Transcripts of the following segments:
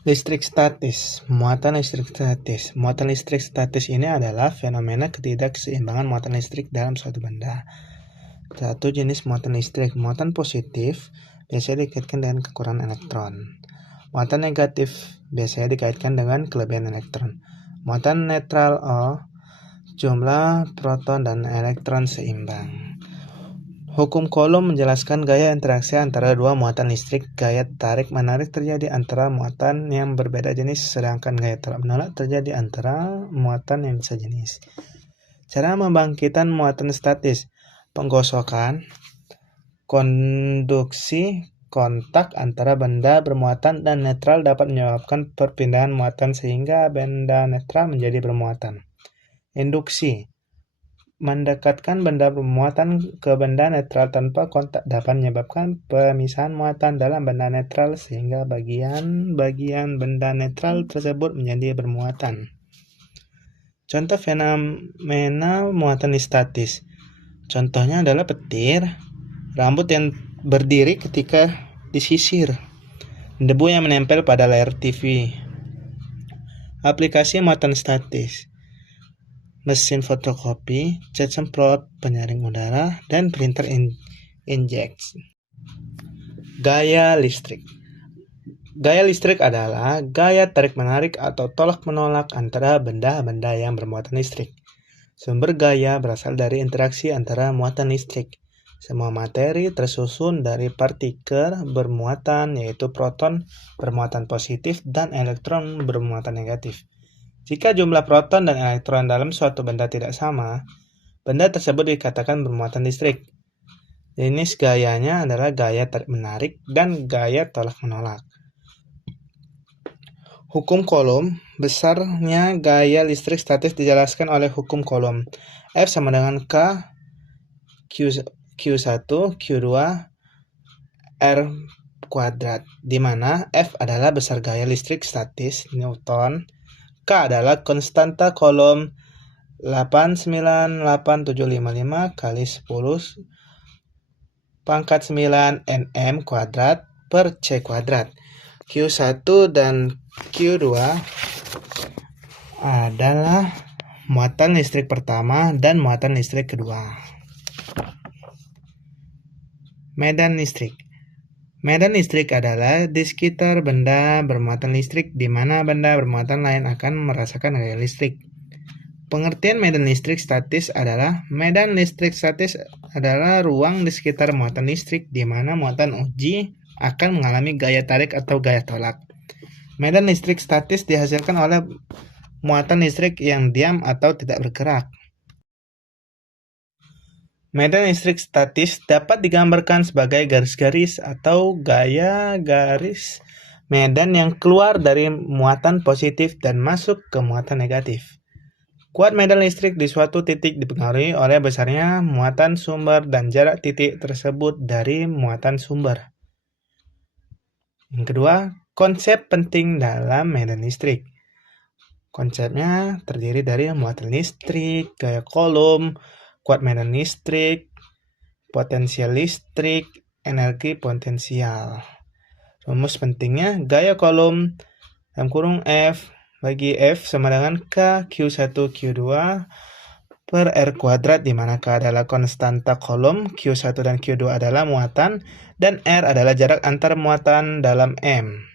Listrik statis, muatan listrik statis. Muatan listrik statis ini adalah fenomena ketidakseimbangan muatan listrik dalam suatu benda. Satu jenis muatan listrik, muatan positif biasanya dikaitkan dengan kekurangan elektron. Muatan negatif biasanya dikaitkan dengan kelebihan elektron. Muatan netral O, jumlah proton dan elektron seimbang. Hukum Coulomb menjelaskan gaya interaksi antara dua muatan listrik. Gaya tarik-menarik terjadi antara muatan yang berbeda jenis, sedangkan gaya tolak-menolak terjadi antara muatan yang sejenis. Cara membangkitkan muatan statis: penggosokan, konduksi, kontak antara benda bermuatan dan netral dapat menyebabkan perpindahan muatan sehingga benda netral menjadi bermuatan. Induksi, mendekatkan benda bermuatan ke benda netral tanpa kontak dapat menyebabkan pemisahan muatan dalam benda netral sehingga bagian-bagian benda netral tersebut menjadi bermuatan. Contoh fenomena muatan statis. Contohnya adalah petir, rambut yang berdiri ketika disisir, debu yang menempel pada layar TV. Aplikasi muatan statis: mesin fotokopi, cat semprot, penyaring udara, dan printer inkjet. Gaya listrik. Gaya listrik adalah gaya tarik-menarik atau tolak-menolak antara benda-benda yang bermuatan listrik. Sumber gaya berasal dari interaksi antara muatan listrik. Semua materi tersusun dari partikel bermuatan, yaitu proton bermuatan positif dan elektron bermuatan negatif. Jika jumlah proton dan elektron dalam suatu benda tidak sama, benda tersebut dikatakan bermuatan listrik. Jenis gayanya adalah gaya tarik-menarik dan gaya tolak-menolak. Hukum Coulomb, besarnya gaya listrik statis dijelaskan oleh hukum Coulomb. F sama dengan K Q1 Q2 R kuadrat, di mana F adalah besar gaya listrik statis Newton, K adalah konstanta Coulomb 898755 kali 10 pangkat 9 nm kuadrat per C kuadrat. Q1 dan Q2 adalah muatan listrik pertama dan muatan listrik kedua. Medan listrik. Medan listrik adalah di sekitar benda bermuatan listrik, di mana benda bermuatan lain akan merasakan gaya listrik. Pengertian medan listrik statis adalah: medan listrik statis adalah ruang di sekitar muatan listrik, di mana muatan uji akan mengalami gaya tarik atau gaya tolak. Medan listrik statis dihasilkan oleh muatan listrik yang diam atau tidak bergerak. Medan listrik statis dapat digambarkan sebagai garis-garis atau gaya garis medan yang keluar dari muatan positif dan masuk ke muatan negatif. Kuat medan listrik di suatu titik dipengaruhi oleh besarnya muatan sumber dan jarak titik tersebut dari muatan sumber. Yang kedua, konsep penting dalam medan listrik. Konsepnya terdiri dari muatan listrik, gaya Coulomb, kuat medan listrik, potensial listrik, energi potensial. Rumus pentingnya: gaya Coulomb F bagi F sama dengan K Q1 Q2 per R kuadrat, di mana K adalah konstanta Coulomb, Q1 dan Q2 adalah muatan, dan R adalah jarak antar muatan dalam M.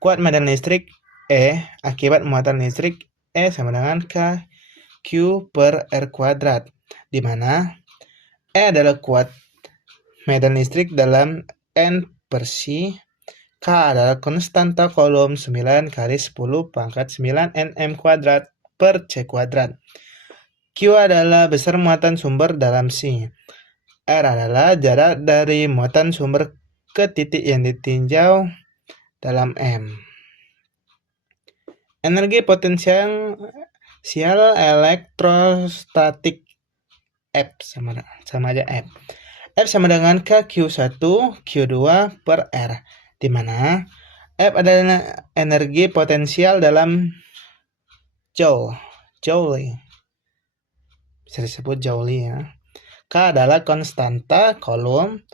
Kuat medan listrik E akibat muatan listrik E sama dengan K Q per R kuadrat, di mana E adalah kuat medan listrik dalam N per C, K adalah konstanta Coulomb 9 kali 10 pangkat 9 nm kuadrat per C kuadrat. Q adalah besar muatan sumber dalam C. R adalah jarak dari muatan sumber ke titik yang ditinjau dalam M. Energi potensial elektrostatik F sama aja F. F sama dengan K Q1 Q2 per R, di mana F adalah energi potensial dalam Joule. Bisa disebut Joule ya. K adalah konstanta Coulomb,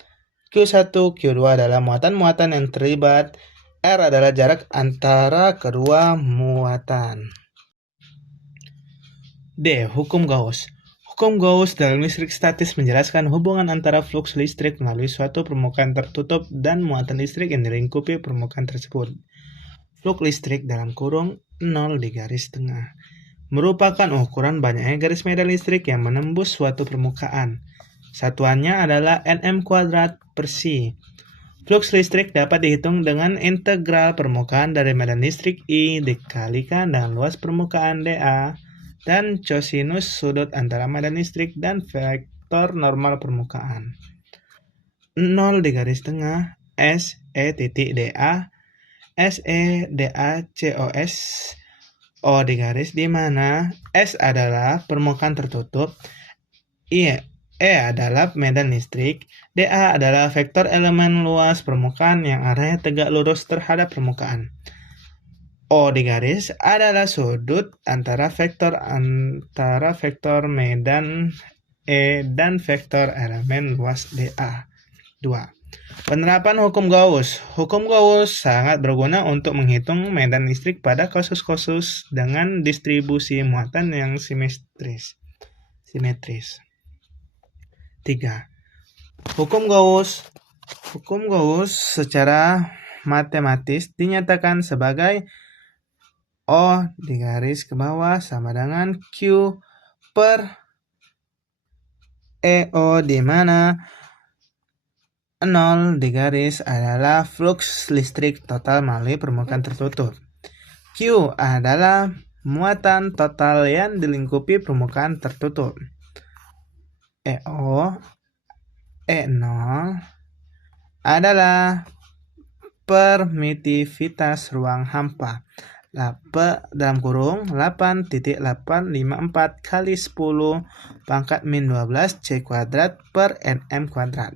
Q1 Q2 adalah muatan-muatan yang terlibat, R adalah jarak antara kedua muatan. D. Hukum Gauss. Hukum Gauss dalam listrik statis menjelaskan hubungan antara fluks listrik melalui suatu permukaan tertutup dan muatan listrik yang dilingkupi permukaan tersebut. Flux listrik dalam kurung 0 di garis tengah merupakan ukuran banyaknya garis medan listrik yang menembus suatu permukaan. Satuannya adalah Nm²/c. Flux listrik dapat dihitung dengan integral permukaan dari medan listrik I dikalikan dengan luas permukaan dA dan cosinus sudut antara medan listrik dan vektor normal permukaan. 0 di garis tengah SE titik dA, SE dA COS O di garis, di mana S adalah permukaan tertutup, E adalah medan listrik, dA adalah vektor elemen luas permukaan yang arahnya tegak lurus terhadap permukaan. O di garis adalah sudut antara vektor medan E dan vektor elemen luas dA. 2. Penerapan hukum Gauss. Hukum Gauss sangat berguna untuk menghitung medan listrik pada kasus-kasus dengan distribusi muatan yang simetris. 3. Hukum Gauss. Hukum Gauss secara matematis dinyatakan sebagai O di garis ke bawah sama dengan Q per EO, di mana 0 di garis adalah flux listrik total melalui permukaan tertutup. Q adalah muatan total yang dilingkupi permukaan tertutup. E0 adalah permitivitas ruang hampa. Dalam kurung 8.854 kali 10 pangkat min 12 C kuadrat per Nm kuadrat.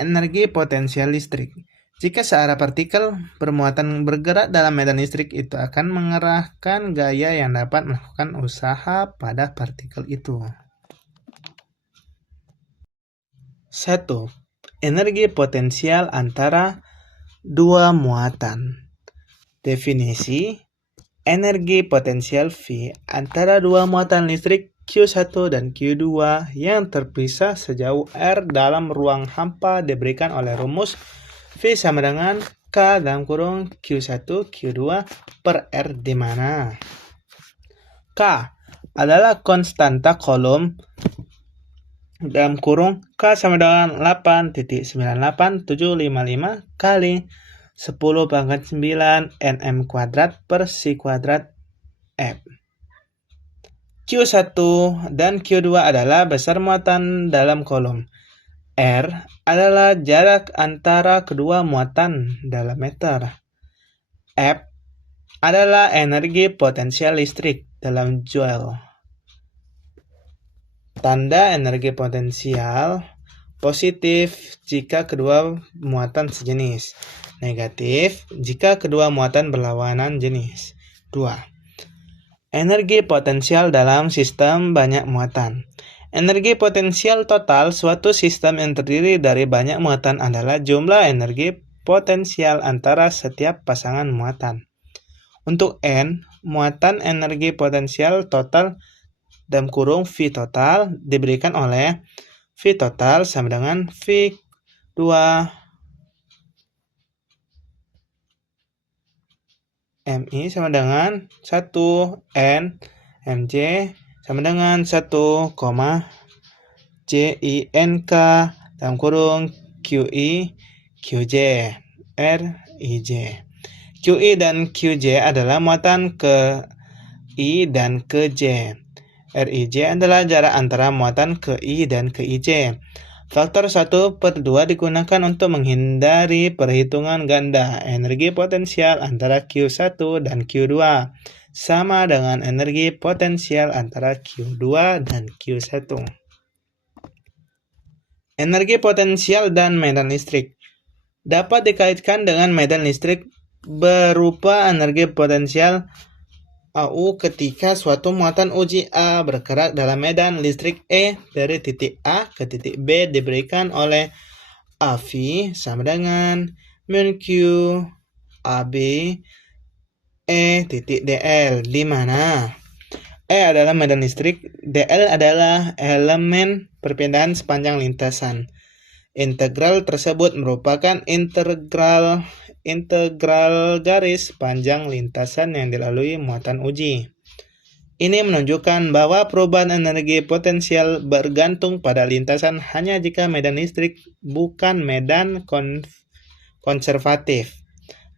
Energi potensial listrik. Jika searah partikel bermuatan bergerak dalam medan listrik, itu akan mengerahkan gaya yang dapat melakukan usaha pada partikel itu. 1. Energi potensial antara dua muatan. Definisi: energi potensial V antara dua muatan listrik Q1 dan Q2 yang terpisah sejauh R dalam ruang hampa diberikan oleh rumus V sama dengan K dalam kurung Q1 Q2 per R, di mana K adalah konstanta Coulomb dalam kurung K sama dengan 8.98755 kali 10 pangkat 9 Nm kuadrat per C kuadrat F. Q1 dan Q2 adalah besar muatan dalam Coulomb. R adalah jarak antara kedua muatan dalam meter. F adalah energi potensial listrik dalam joule. Tanda energi potensial: positif jika kedua muatan sejenis, negatif jika kedua muatan berlawanan jenis. 2. Energi potensial dalam sistem banyak muatan. Energi potensial total suatu sistem yang terdiri dari banyak muatan adalah jumlah energi potensial antara setiap pasangan muatan. Untuk N muatan, energi potensial total dalam kurung V total diberikan oleh V total sama dengan V2 MI sama dengan 1 N MJ sama dengan 1, JINK dalam kurung QI QJ RIJ. QI dan QJ adalah muatan ke I dan ke J. RIJ adalah jarak antara muatan ke I dan ke IJ. Faktor 1/2 digunakan untuk menghindari perhitungan ganda. Energi potensial antara Q1 dan Q2 sama dengan energi potensial antara Q2 dan Q1. Energi potensial dan medan listrik dapat dikaitkan dengan medan listrik berupa energi potensial AU ketika suatu muatan uji A bergerak dalam medan listrik E dari titik A ke titik B diberikan oleh AV sama dengan Mun Q AB E.dl, di mana E adalah medan listrik, dl adalah elemen perpindahan sepanjang lintasan. Integral tersebut merupakan integral garis panjang lintasan yang dilalui muatan uji. Ini menunjukkan bahwa perubahan energi potensial bergantung pada lintasan hanya jika medan listrik bukan medan konservatif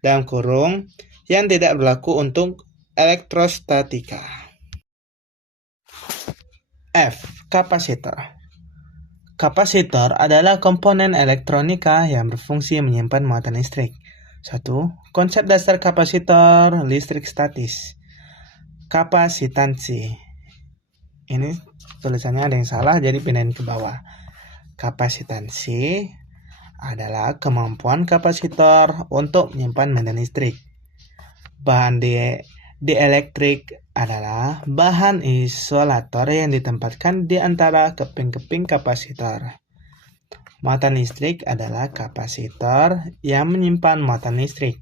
(yang tidak berlaku untuk elektrostatika). F. Kapasitor. Kapasitor adalah komponen elektronika yang berfungsi menyimpan muatan listrik. 1. Konsep dasar kapasitor listrik statis. Kapasitansi. Ini tulisannya ada yang salah, jadi pindahin ke bawah. Kapasitansi adalah kemampuan kapasitor untuk menyimpan medan listrik. Bahan dielektrik adalah bahan isolator yang ditempatkan di antara keping-keping kapasitor. Muatan listrik adalah kapasitor yang menyimpan muatan listrik.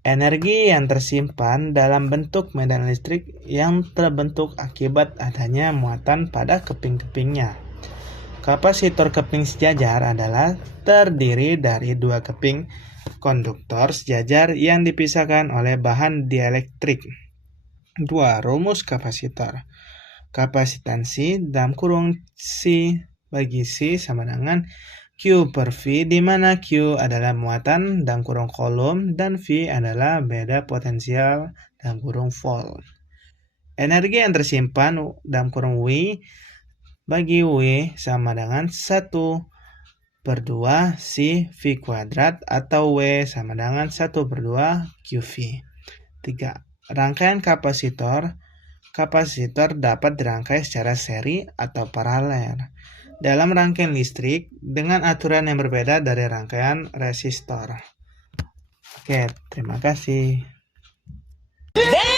Energi yang tersimpan dalam bentuk medan listrik yang terbentuk akibat adanya muatan pada keping-kepingnya. Kapasitor keping sejajar adalah terdiri dari dua keping konduktor sejajar yang dipisahkan oleh bahan dielektrik. 2. Rumus kapasitor. Kapasitansi C bagi C sama dengan Q per V, di mana Q adalah muatan (kolom) dan V adalah beda potensial (volt). Energi yang tersimpan (W) bagi W sama dengan 1/2 C V kuadrat atau W sama dengan 1/2 QV. 3. Rangkaian kapasitor. Kapasitor dapat dirangkai secara seri atau paralel dalam rangkaian listrik dengan aturan yang berbeda dari rangkaian resistor. Oke, terima kasih. Damn!